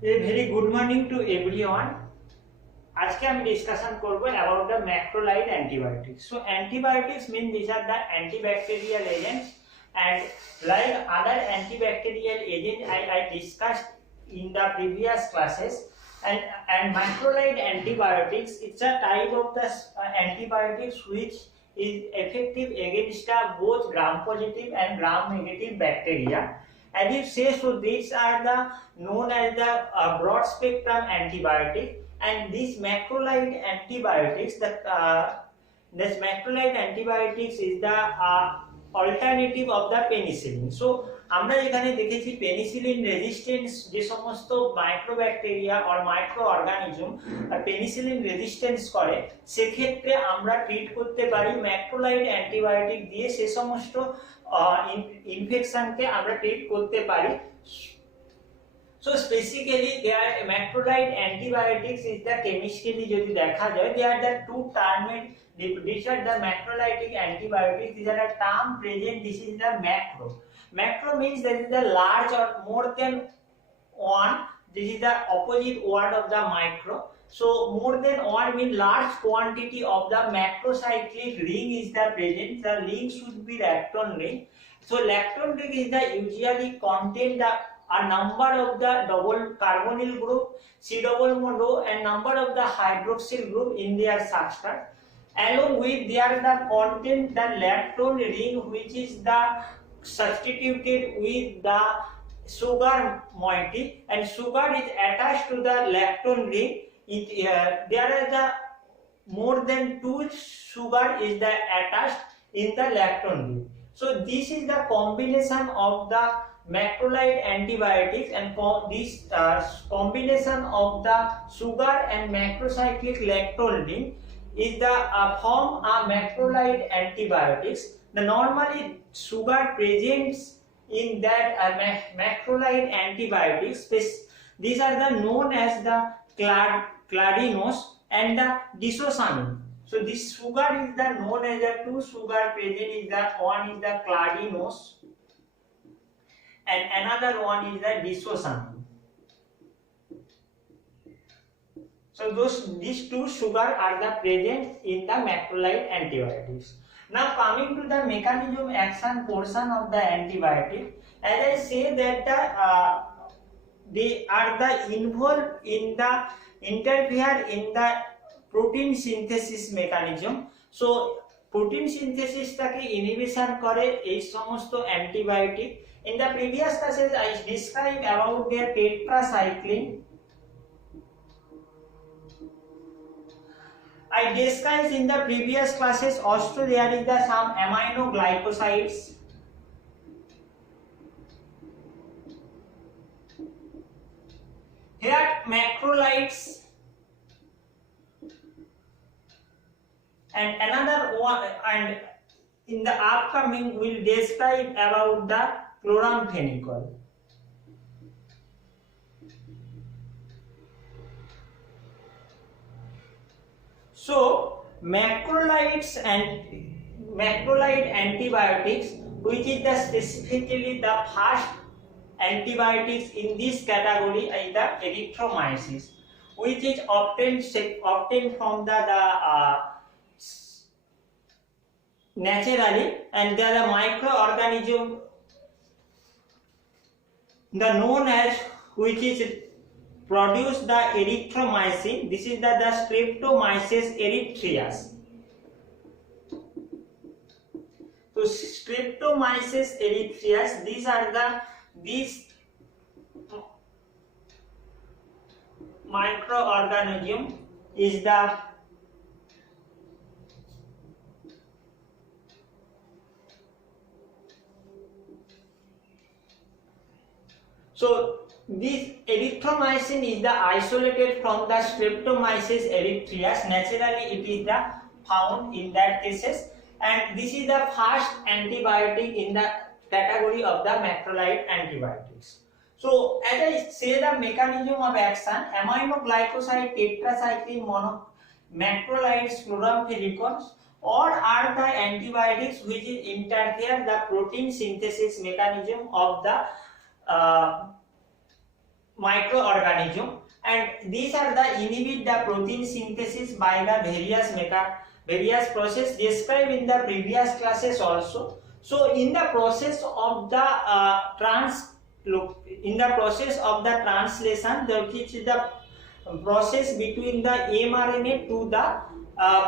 A very good morning to everyone. আজকে আমি discussion করব about the macrolide antibiotics. So antibiotics mean these are the antibacterial agents, and like other antibacterial agents I discussed in the previous classes, and macrolide antibiotics, it's a type of the antibiotics which is effective against both gram positive and gram negative bacteria. As you say, so these are the known as the broad spectrum antibiotic, and these macrolide antibiotics, this macrolide antibiotics is the alternative of the penicillin. So আমরা এখানে দেখেছি penicillin resistance যে সমস্ত microbacteria or micro organism penicillin resistance করে, সেক্ষেত্রে আমরা treat করতে পারি ম্যাক্রোলাইড অ্যান্টিবায়োটিক দিয়ে সে সমস্ত ইনফেকশনকে আমরা ট্রিট করতে পারি। So specifically there macrolide antibiotics is the chemically যদি দেখা যায়, they are the two termed, these are the macrolytic antibiotics, these are a term present, this is the macro means that is the large or more than one, this is the opposite word of the micro. So more than one means large quantity of the macrocyclic ring is the present, the ring should be lactone ring. So lactone ring is the usually contain the a number of the double carbonyl group, C double mono, and number of the hydroxyl group in their substrate. Along with there the content the lactone ring, which is the substituted with the sugar moiety, and sugar is attached to the lactone ring. There are the more than 2 sugar is the attached in the lactone ring. So this is the combination of the macrolide antibiotics, and this combination of the sugar and macrocyclic lactone ring is the form a macrolide antibiotics. The normally sugar presents in that macrolide antibiotics. These are the known as the clarinose and the disosamine. So this sugar is the known as the 2 sugar present is the one is the clarinose and another one is the disosamine. So these 2 sugar are the present in the macrolide antibiotics. Now coming to the mechanism action portion of the antibiotic, as I say that they are the involved in the interfere in the protein synthesis mechanism. So protein synthesis টাকে inhibition করে এই সমস্ত antibiotic. In the previous classes I described about their tetracycline. I discussed in the previous classes also there is the some aminoglycosides. Here macrolides, and another one, and in the upcoming we'll describe about the chloramphenicol. So macrolides and macrolide antibiotics, which is the specifically the first antibiotics in this category, is the erythromycin, which is obtained from the naturally, and there are microorganism the known as which is produce the erythromycin. This is the Streptomyces erythraeus. So Streptomyces erythraeus, these microorganism is the so this erythromycin is the isolated from the Streptomyces erythraeus. Naturally it is the found in that cases, and this is the first antibiotic in the category of the macrolide antibiotics. So as I say the mechanism of action, aminoglycoside, tetracycline, macrolides, chloramphenicol, or are the antibiotics which is interfere the protein synthesis mechanism of the micro microorganism, and these are the inhibit the protein synthesis by the various process described in the previous classes also. So in the process of the translation, which is the process between the mRNA to the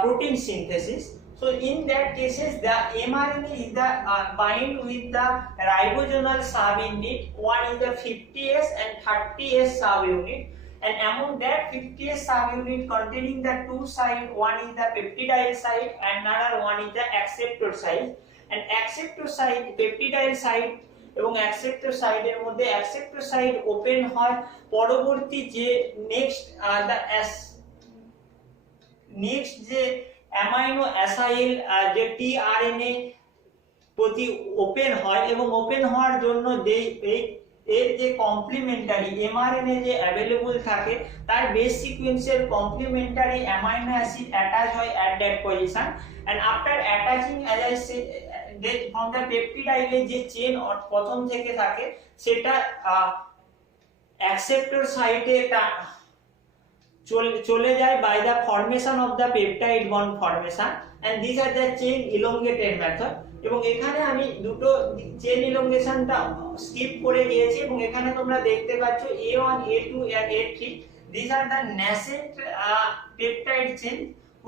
protein synthesis. So in that cases, the mRNA is the bind with the ribosomal subunit. One is the 50S and 30S subunit, and among that 50S subunit containing the two side, one is the peptidyl site and another one is the acceptor site. And acceptor site, peptidyl site এবং acceptor সাইডের মধ্যে acceptor side open হয় পরবর্তী যে next যে amino acyl যে tRNA প্রতি open হয় এবং ওপেন হওয়ার জন্য এর যে কমপ্লিমেন্টারি এমআরএনএ যে অ্যাভেলেবল থাকে তার বেস সিকোয়েন্সের কমপ্লিমেন্টারি অ্যামাইনো অ্যাসিড অ্যাটাচ হয় at that position, and after attaching, as I said, from the peptidyle যে চেন প্রথম থেকে থাকে সেটা অ্যাকসেপ্টর সাইটে চলে যায় by the formation of the peptide bond formation, and these are the chain elongated method. এবং এখানে আমি দুটো চেন ইলংগেশনটা স্কিপ করে গিয়েছি এবং এখানে তোমরা দেখতে পাচ্ছ A1 A2 and A3, these are the nascent peptide chain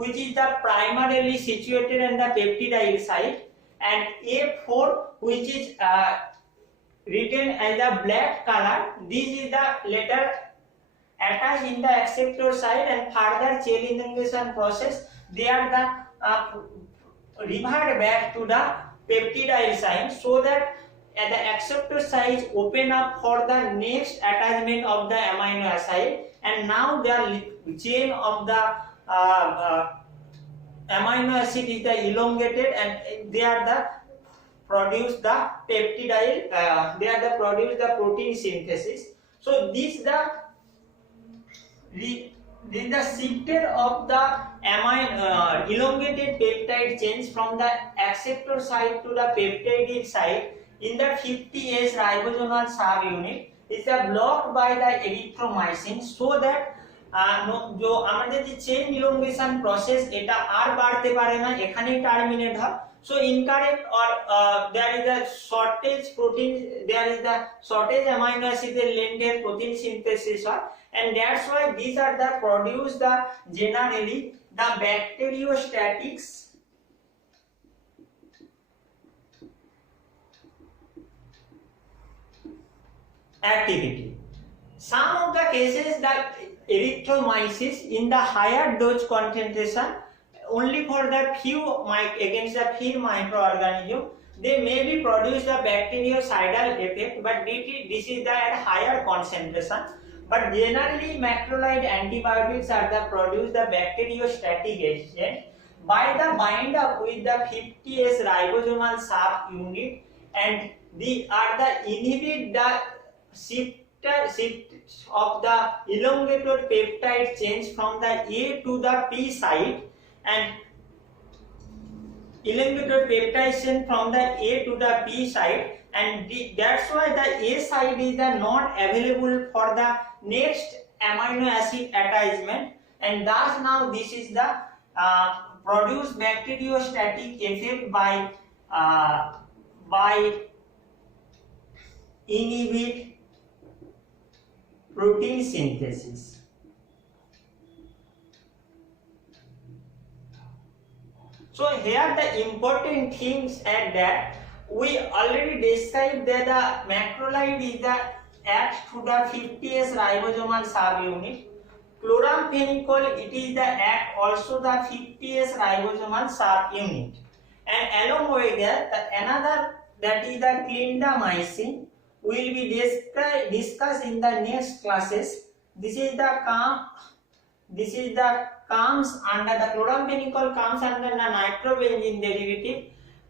which is the primarily situated in the peptidyl site, and A4 which is written as the black color, this is the later attached in the acceptor site, and further chain elongation process they are the revert back to the peptidyl site, so that at the acceptor site open up for the next attachment of the amino acid, and now the chain of the amino acid is the elongated, and they are the produce the peptidyl they are the produce the protein synthesis. So this the shifted of the elongated peptide chains from the acceptor site to the peptidyl site in the 50S ribosomal subunit is blocked by the erythromycin, so that जो আমাদের যে chain elongation process এটা আর বাড়তে পারে না, এখানেই terminate হয়. So incorrect or there is a shortage protein, there is the shortage amino acid length protein synthesis হয়, and that's why these are the produce the generally the bacteriostatics activity. Some of the cases that erythromycin in the higher dose concentration only for the few against the few microorganism, they may be produce the bactericidal effect, but this is the at higher concentration. But generally macrolide antibiotics are the produce the bacteriostatic agent by the bind up with the 50S ribosomal subunit, and they are the inhibit the shift of the elongated peptide chains from the A to the P site, and elongated peptide chain from the A to the P site, and that's why the A site is the not available for the next amino acid attachment, and thus now this is the produced bacteriostatic effect by inhibit protein synthesis. So here the important things are that we already described that the macrolide is the act to the 50S ribosomal subunit. Chloramphenicol, it is the act also the 50S ribosomal subunit, and along with that another that is the clindamycin will be discussed in the next classes. This is the comes under the chloramphenicol comes under the nitrobenzene derivative,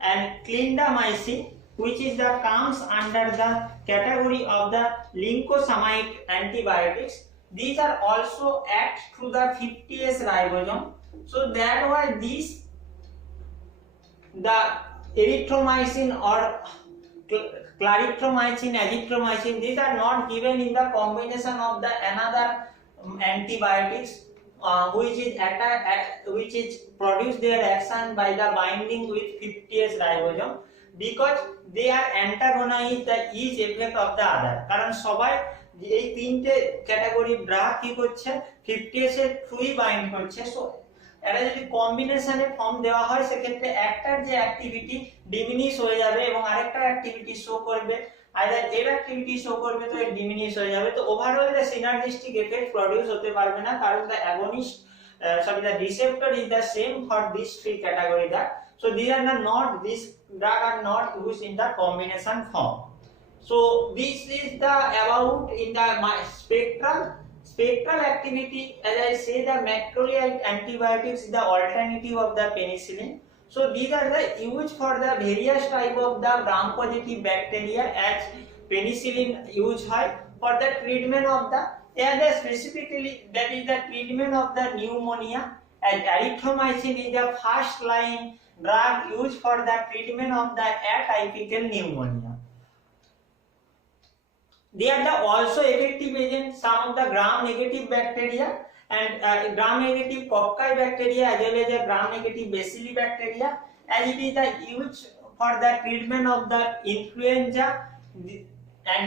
and clindamycin which is the comes under the category of the lincosamide antibiotics. These are also act through the 50S ribosome, so that why the erythromycin or clarithromycin, azithromycin, these are not given in the combination of the another antibiotics which is produce their action by the binding with 50S ribosome, because they are antagonize the each effect of the other. কারণ সবাই এই তিনটে category drug কি করছে 50S এর থ্রুই bind করছে। So এটা যদি কম্বিনেশনে ফর্ম দেওয়া হয় সেক্ষেত্রে একটার যে অ্যাক্টিভিটি ডিমিনিশ হয়ে যাবে এবং আরেকটার অ্যাক্টিভিটি শো করবে, আইদার এর অ্যাক্টিভিটি শো করবে তো এর ডিমিনিশ হয়ে যাবে। তো overall the synergistic effect produce হতে পারবে না, কারণ the against the receptor is the same for these three category drug. So these are not, these drug are not used in the combination form. So this is the about in the spectral activity. As I say, the macrolide antibiotics is the alternative of the penicillin. So these are the used for the various type of the gram positive bacteria as penicillin used for the treatment of the specifically that is the treatment of the pneumonia, and erythromycin is the first line drug used for the treatment of the atypical pneumonia. They are the also effective agents some of the gram negative bacteria and gram negative cocci bacteria as well as the gram negative bacilli bacteria, as it is the used for the treatment of the influenza, and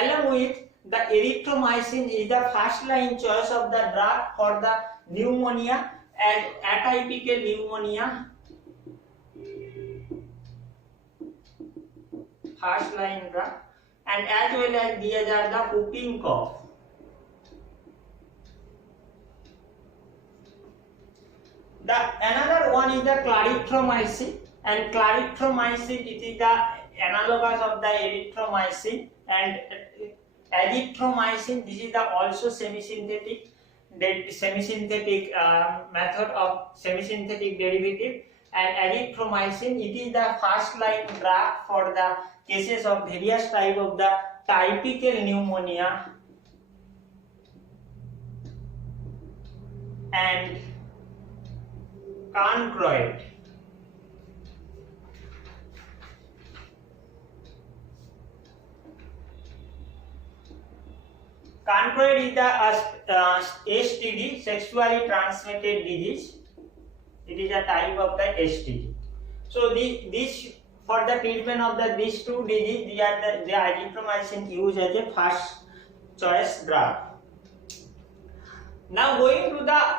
along with the erythromycin is the first line choice of the drug for the pneumonia and atypical pneumonia, first line drug, and as well as these are the whooping cough. The another one is the clarithromycin, and clarithromycin it is the analogous of the erythromycin, and azithromycin this is the also semisynthetic method of semisynthetic derivative, and azithromycin it is the first line drug for the cases of various type of the typical pneumonia and chancroid. Chancroid is the STD, sexually transmitted disease. It is a type of the STD. So this for the treatment of these two diseases, the azithromycin used as a first choice drug. Now going to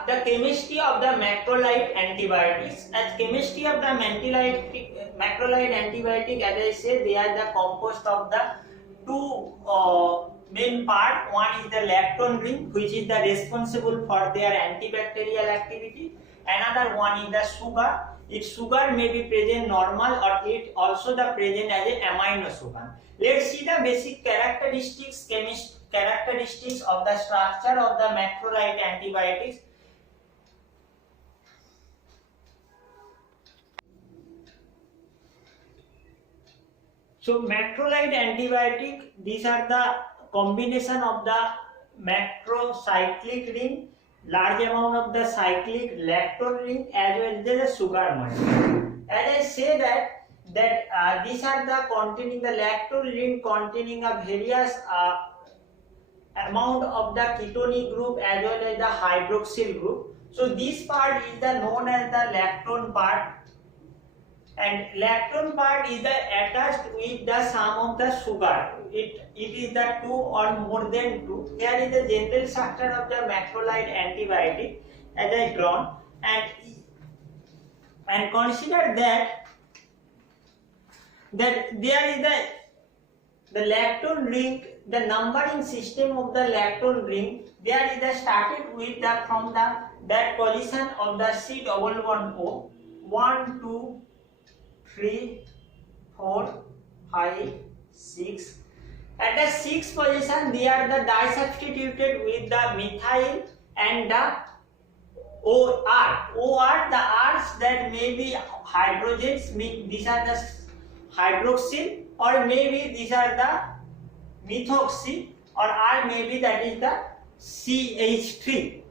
the chemistry of the macrolide antibiotics. As chemistry of the macrolide antibiotic, as I said, they are the composed of the two main part. One is the lactone ring, which is the responsible for their antibacterial activity. Another one is the sugar. Its sugar may be present normal or it also the present as a amino sugar. Let's see the basic characteristics of the structure of the macrolide antibiotics. So macrolide antibiotic, these are the combination of the macrocyclic ring, large amount of the cyclic lactone ring, as well as the sugar molecule. As I say that these are the containing the lactone ring containing a various amount of the ketonic group as well as the hydroxyl group. So this part is the known as the lactone part, and lactone part is the attached with the sum of the sugar. It is the 2 or more than 2. Here is the general structure of the macrolide antibiotic as I drawn, and consider that there is the lactone ring, the numbering system of the lactone ring. There is the started with the from the that position of the C double bond O 1 2 3 4 5 6. At the 6th position, they are the disubstituted with the methyl and the OR. The R's that may be hydrogens, these are the hydroxyl, or maybe these are the methoxy, or R maybe that is the CH3.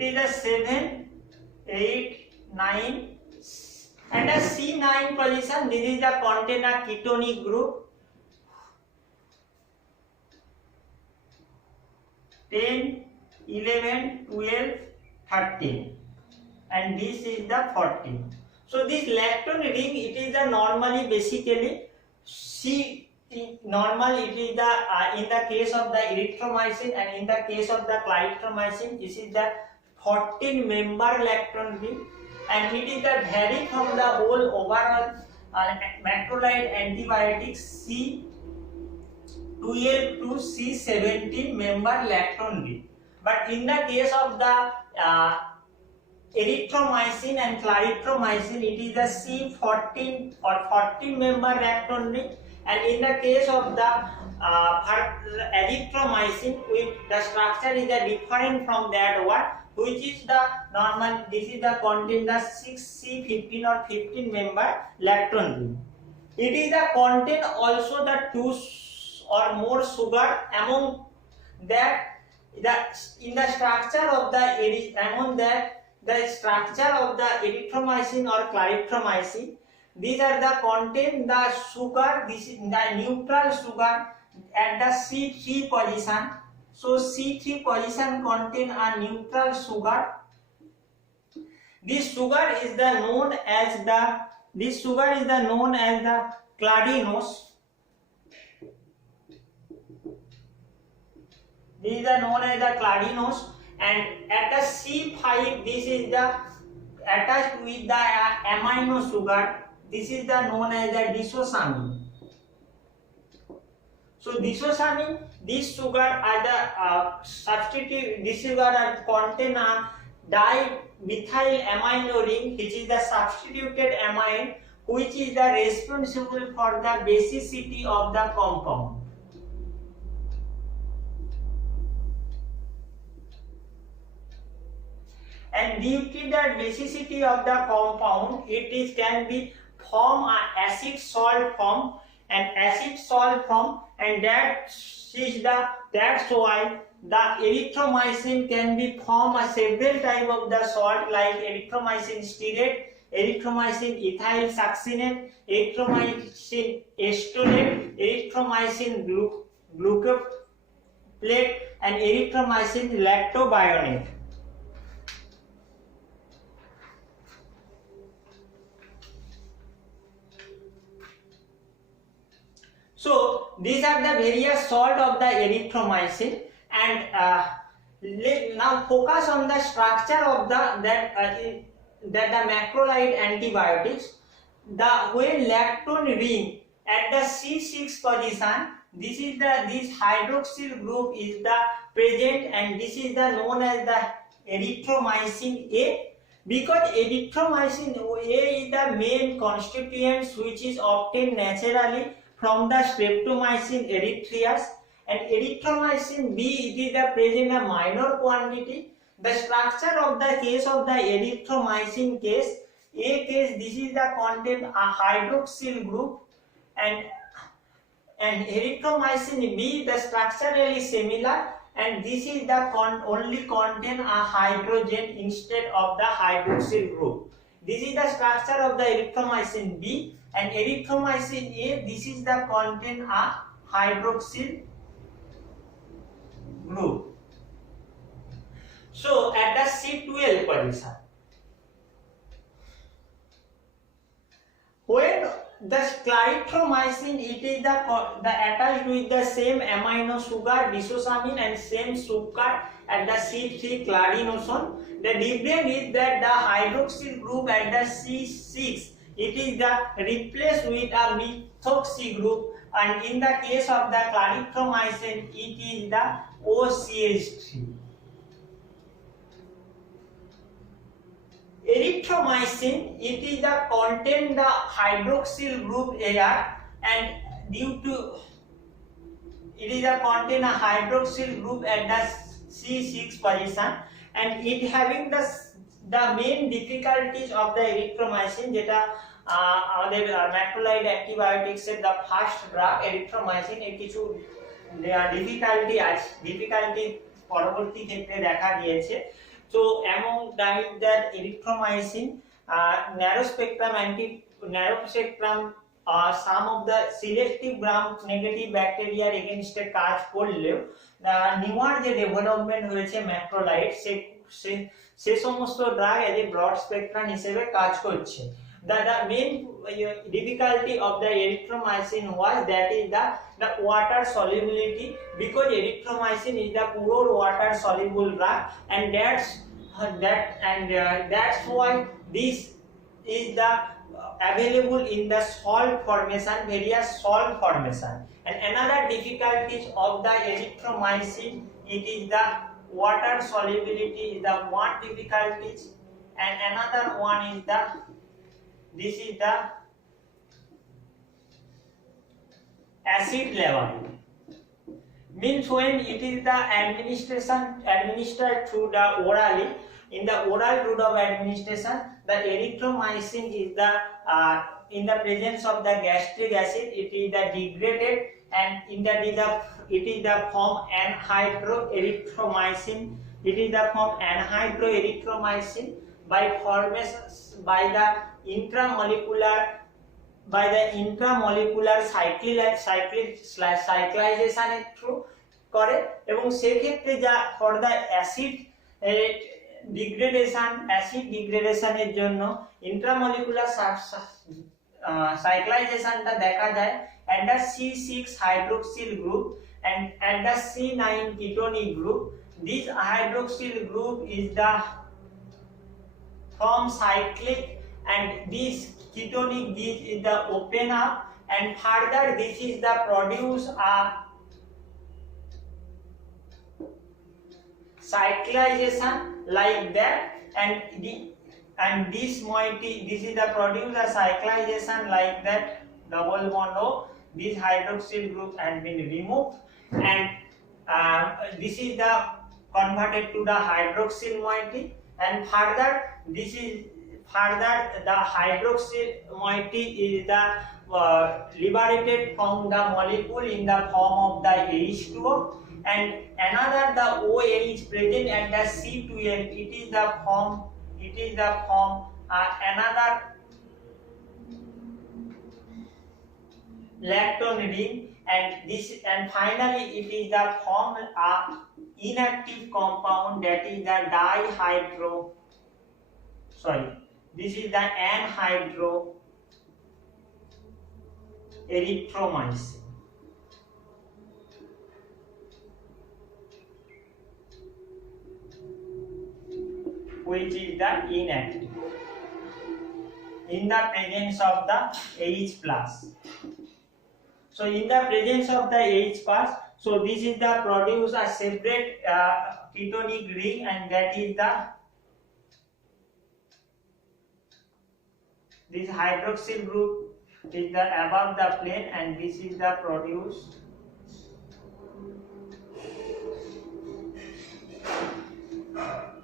it is the 7, 8, 9, and the C9 position, this is the contain a ketonic group. 10, 11, 12, 13, and this is the 14. So this lactone ring, it is the normally basically normal, it is the in the case of the erythromycin and in the case of the clarithromycin, this is the 14 member lactone ring, and it is the vary from the whole overall macrolide antibiotics C12 to C17 member lactone ring. But in the case of the erythromycin and clarithromycin, it is the C14 or 14 member lactone ring, and in the case of the erythromycin, with the structure is different from that one, which is the normal. This is the contain the 6C15 or 15 member lactone ring. It is the contain also the 2 or more sugar among that. In the structure of the structure of the erythromycin or clarithromycin, these are the contain the sugar. This is the neutral sugar at the C3 position. So C3 position contain a neutral sugar. This sugar is the known as the clarinose. This is known as the clarinose, and at the C5, this is the attached with the amino sugar. This is the known as the disosamine. So disosamine, this sugar are the substitute. This sugar are contain a dimethyl amino ring, which is the substituted amine, which is the responsible for the basicity of the compound. And due to the basicity of the compound, it can be form an acid salt form, and that's why the erythromycin can be form a several type of the salt, like erythromycin stearate, erythromycin ethyl succinate, erythromycin esterate, erythromycin glucoplate, and erythromycin lactobionate. So these are the various salt of the erythromycin, and now focus on the structure of the macrolide antibiotics. When lactone ring at the C6 position, this hydroxyl group is the present, and this is the known as the erythromycin A, because erythromycin A is the main constituent which is obtained naturally from the streptomycin erythraeus, and erythromycin B, it is the present a minor quantity. The structure of the case of the erythromycin case, A case, this is the contain a hydroxyl group, and erythromycin B, the structurally similar, and this is the only contain a hydrogen instead of the hydroxyl group. This is the structure of the erythromycin B, and erythromycin A, this is the contain a hydroxyl group. So at the C12 position, when the clarithromycin, it is the attached with the same amino sugar disosamine and same sugar at the C3 clarinosome. The difference is that the hydroxyl group at the C6, it is the replaced with a methoxy group, and in the case of the clarithromycin, it is the OCH3. Erythromycin, it is the contain the hydroxyl group AR, and due to it is the contain a hydroxyl group at the C6 position, and it having the main difficulties of the erythromycin, যেটা আমাদের macrolide antibiotics এর the first drug erythromycin এর কিছু difficulty পরবর্তী ক্ষেত্রে দেখা দিয়েছে। So among that erythromycin, narrow spectrum some of the selective gram negative bacteria against এ কাজ করলেও নিউয়ার যে ডেভেলপমেন্ট হয়েছে ম্যাক্রোলাইট সে সমস্ত drug as a broad spectrum হিসেবে কাজ করছে। The main difficulty of the erythromycin was that is the water solubility, because erythromycin is the pure water soluble drug, and that's why this is the available in the salt formation, various salt formation. And another difficulties of the erythromycin, it is the water solubility is the one difficulties, and another one is the this is the acid level. Means when it is the administered through the orally, in the oral route of administration, the erythromycin is the in the presence of the gastric acid, it is the degraded, and in that it is the form anhydroerythromycin. It is the form anhydroerythromycin by formation by the intramolecular cyclization এর through করে, এবং সেই ক্ষেত্রে যা for the acid ডিগ্রেডেশনের জন্য intramolecular cyclizationটা দেখা যায় at the C6 hydroxyl group and at the C9 ketonic group. This hydroxyl group is the form cyclic, and this ketonic this is the open up, and further this is the produce a cyclization like that, and this moiety this is the produce a cyclization like that, double bond O, this hydroxyl group has been removed, and this is the converted to the hydroxyl moiety, and further this is the hydroxyl moiety is the liberated from the molecule in the form of the H2O, and another the OH present at the C12, it is the form another lactone ring, and finally it is the form inactive compound, that is the this is the anhydroerythromycin. Which is the inactive in the presence of the H plus. So in the presence of the H plus, so this is the produce a separate ketonic ring, and that is the this hydroxyl group is the above the plane, and this is the produce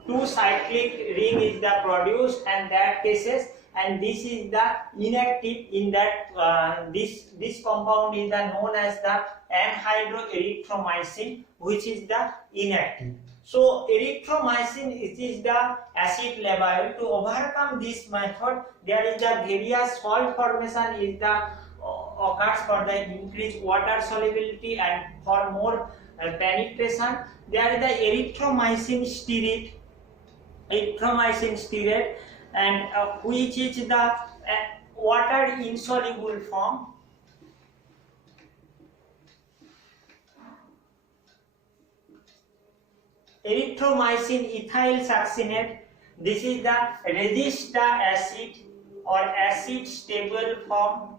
two cyclic ring is the produced, and that cases, and this is the inactive in that this compound is the known as the anhydroerythromycin, which is the inactive. So erythromycin it is the acid level. To overcome this method, there is the various salt formation is the occurs for the increased water solubility, and for more penetration there is the erythromycin stearate, and which is the water insoluble form. Erythromycin ethyl succinate, this is the register acid or acid stable form.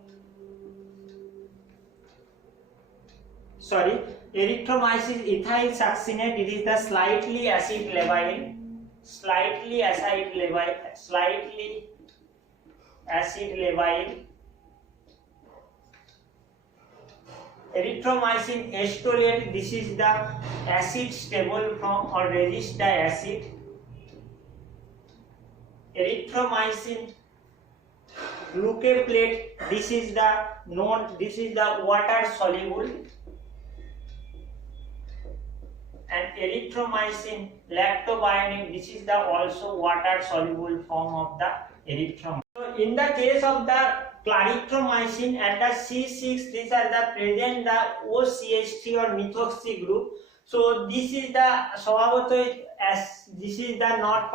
Erythromycin ethyl succinate, it is the slightly acid labile. Erythromycin acetolate, this is the acid stable form or register acid. Erythromycin glucaplate, this is the water soluble. and erythromycin, lactobionic. This is the also water soluble form of the erythromycin. So in the case of the clarithromycin and the C6, these are the present the OCH3 or methoxy group. So this is the swabhabato, as this is the not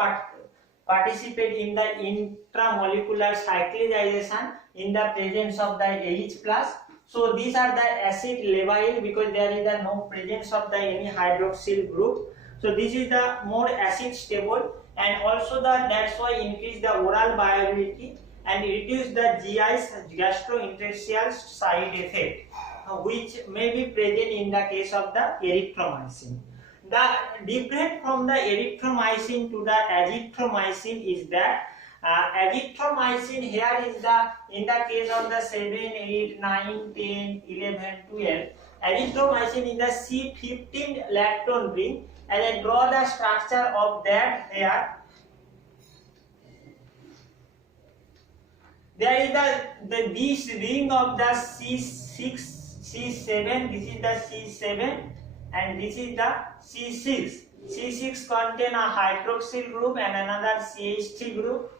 participate in the intramolecular cyclization in the presence of the H plus. So these are the acid labile because there is the no presence of the any hydroxyl group. So this is the more acid stable, and also that's why increase the oral viability and reduce the GI gastrointestinal side effect, which may be present in the case of the erythromycin. The different from the erythromycin to the azithromycin is that azithromycin here is the in the case of the 7, 8, 9, 10, 11, 12. Azithromycin is the C15 lactone ring, and I draw the structure of that here. There is this ring of the C6, C7. This is the C7, and this is the C6. C6 contain a hydroxyl group and another CH3 group.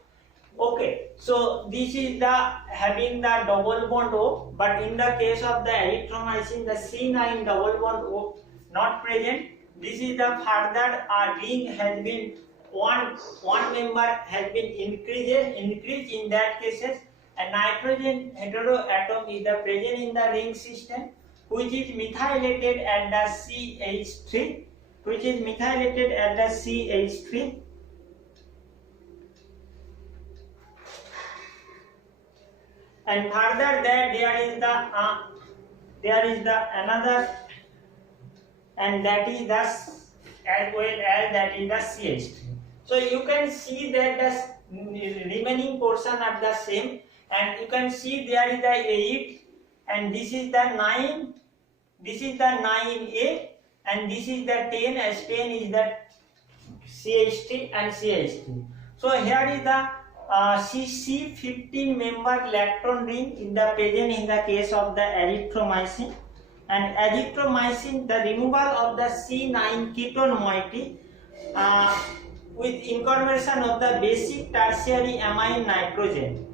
Okay, so this is the having the double bond O, but in the case of the erythromycin, the C9 double bond O not present. This is the further ring has been one member has been increased in that cases. A nitrogen heteroatom is the present in the ring system, which is methylated at the CH3, and further that there is the another, and that is the as well as that is the CH3. So you can see that the remaining portion are the same, and you can see there is the 8, and this is the 9, this is the 9A, and this is the 10, as 10 is the CH3 and CH3. So here is the C15 member lactone ring in the present in the case of the erythromycin. And azithromycin, the removal of the C9 ketone moiety with incorporation of the basic tertiary amine nitrogen.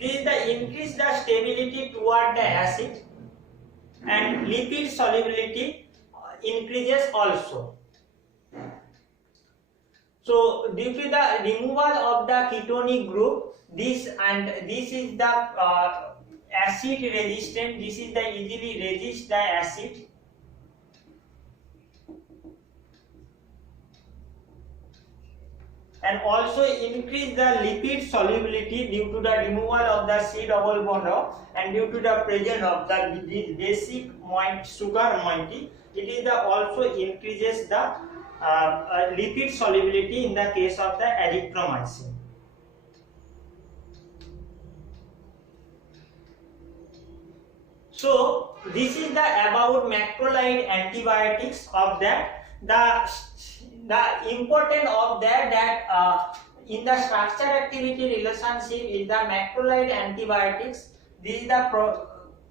This is the increase the stability toward the acid, and lipid solubility increases also. So due to the removal of the ketonic group, this is the acid resistant, this is the easily resist the acid. And also increase the lipid solubility due to the removal of the C double bond O, and due to the presence of the basic sugar moiety, it is the also increases the lipid solubility in the case of the erythromycin. So this is the about macrolide antibiotics of that. The important of that in the structure activity relationship is the macrolide antibiotics. This is the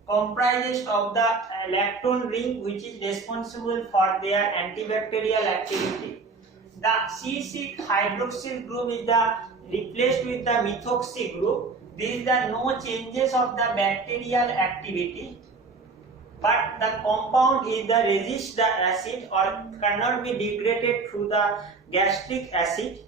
comprises of the lactone ring, which is responsible for their antibacterial activity. The C6 hydroxyl group is the replaced with the methoxy group. There is the no changes of the bacterial activity, but the compound either resist the acid or cannot be degraded through the gastric acid.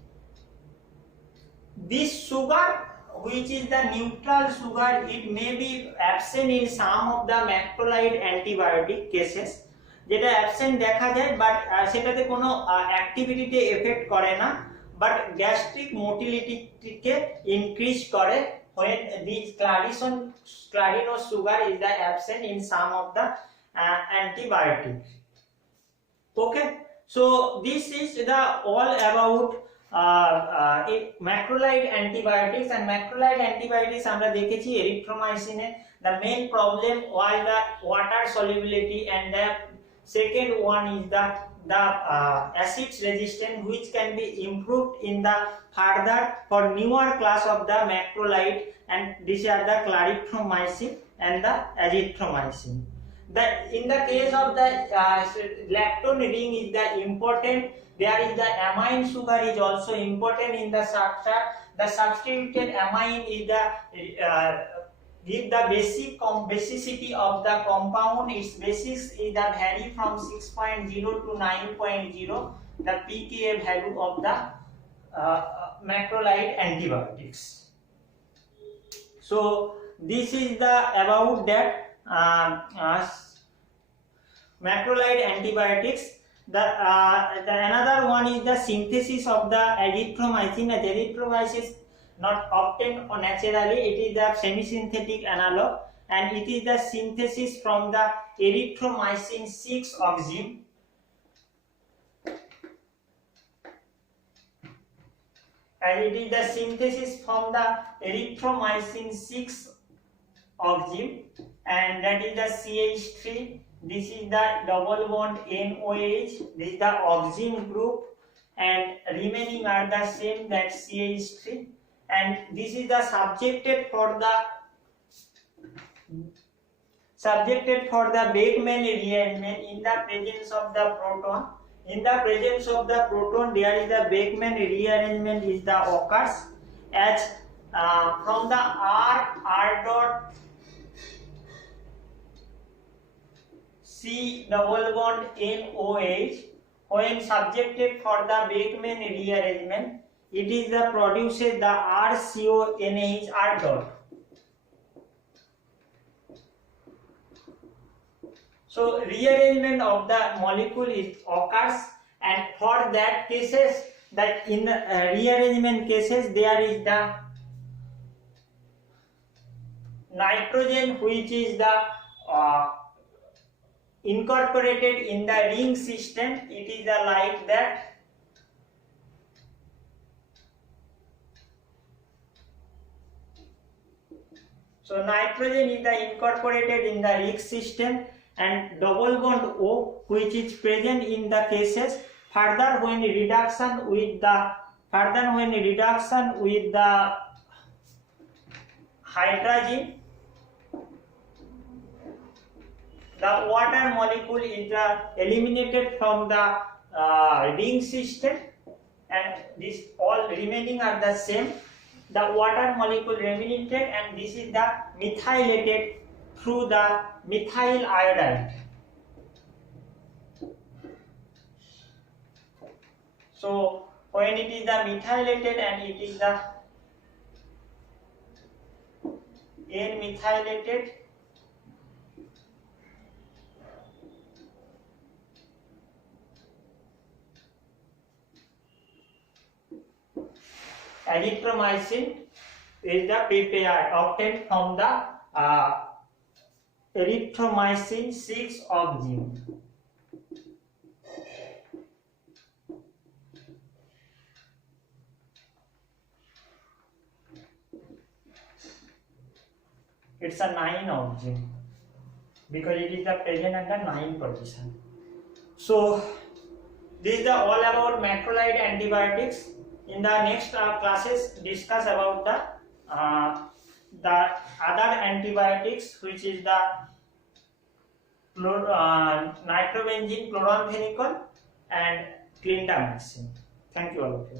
This sugar, which is the neutral sugar, it may be absent in some of the macrolide antibiotic cases. যেটা absent দেখা যায়, but সেটাতে কোনো অ্যাক্টিভিটিতে effect করে না, but gastric motility K increase করে when this clarinose sugar is the absent in some of the antibiotics. Okay, so this is the all about macrolide antibiotics. And macrolide antibiotics আমরা দেখেছি erythromycin the main problem was the water solubility, and the second one is the acid resistance, which can be improved in the further for newer class of the macrolide, and these are the clarithromycin and the azithromycin. In the case of the lactone ring is the important. There is the amine sugar is also important in the structure. The substituted amine is the give the basicity of the compound. Its basis is the vary from 6.0 to 9.0. The pKa value of the macrolide antibiotics. So this is the about that macrolide antibiotics. The another one is the synthesis of the erythromycin. Erythromycin not obtained naturally, it is the semi-synthetic analog, and it is the synthesis from the erythromycin 6 oxime. And it is the synthesis from the erythromycin 6 oxime, and that is the CH3. This is the double bond NOH. This is the oxime group, and remaining are the same, that CH3. And this is the subjected for the Beckmann rearrangement in the presence of the proton. In the presence of the proton, there is the Beckmann rearrangement is the occurs as from the R dot C double bond NOH. When subjected for the Beckmann rearrangement, it is the produces the RCONH R dot. So rearrangement of the molecule is occurs, and for that cases, that in the rearrangement cases there is the nitrogen which is the incorporated in the ring system. It is like that. So nitrogen is the incorporated in the ring system, and double bond O which is present in the cases. Further when reduction with the hydrogen, the water molecule is eliminated from the ring system, and this all remaining are the same. The water molecule eliminated, and this is the methylated through the methyl iodide. So when it is the methylated, and it is the N-methylated, erythromycin is the PPI obtained from the erythromycin 6 oxime. It's a 9 oxime because it is the present at the 9 position. So this is the all about macrolide antibiotics. In the next classes, discuss about the other antibiotics, which is the nitrobenzene, chloramphenicol, and clindamycin. Thank you all of you.